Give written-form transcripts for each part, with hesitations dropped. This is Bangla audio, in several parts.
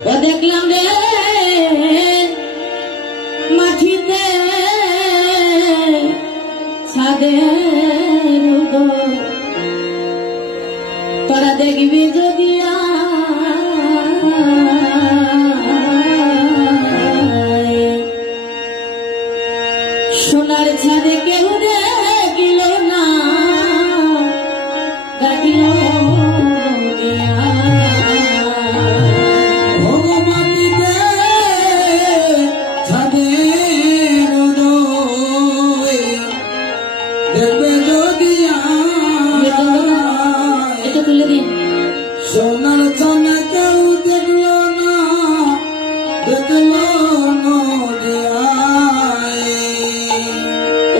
দেখলাম রে মাটিতে ছাদের তোরা দেখবি যদি সোনার ছাদে কেউ দেখিল না ডাকিল সোনার ছানা কেউ দেখলো না দেখলো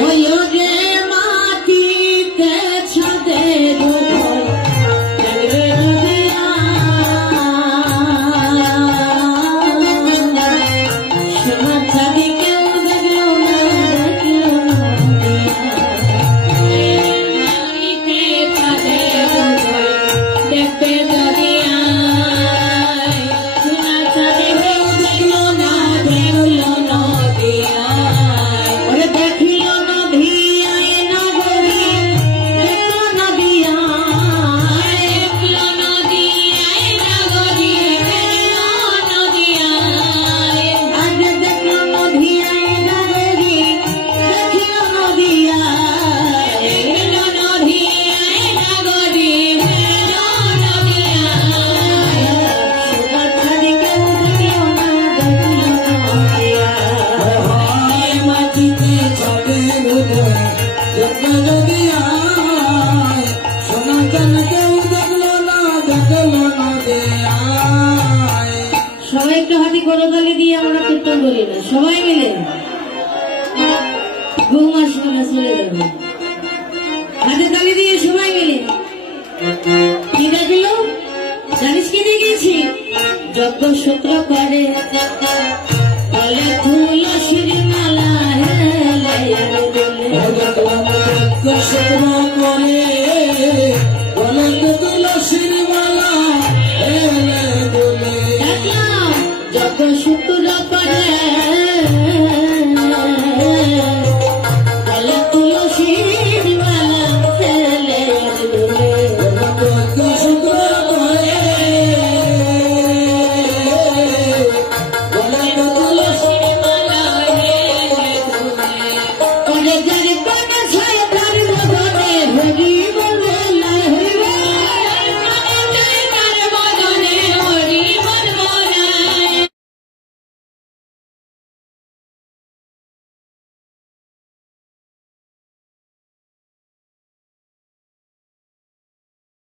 ওই যে মাটিতে ছাদের সোনার ছাদে কেউ দেখলো না দেখতে সবাই একটু হাতি করতালি দিয়ে আমরা কীর্তন বলি না, সবাই মিলে ঘুম আসবে না, চলে যাবে হাতে তালি দিয়ে সবাই মিলে। কি দেখল জানিস কি দেখেছি? যজ্ঞ সূত্র করে বলে তুলসীর মালা তুলসীর মালা যজ্ঞ সূত্র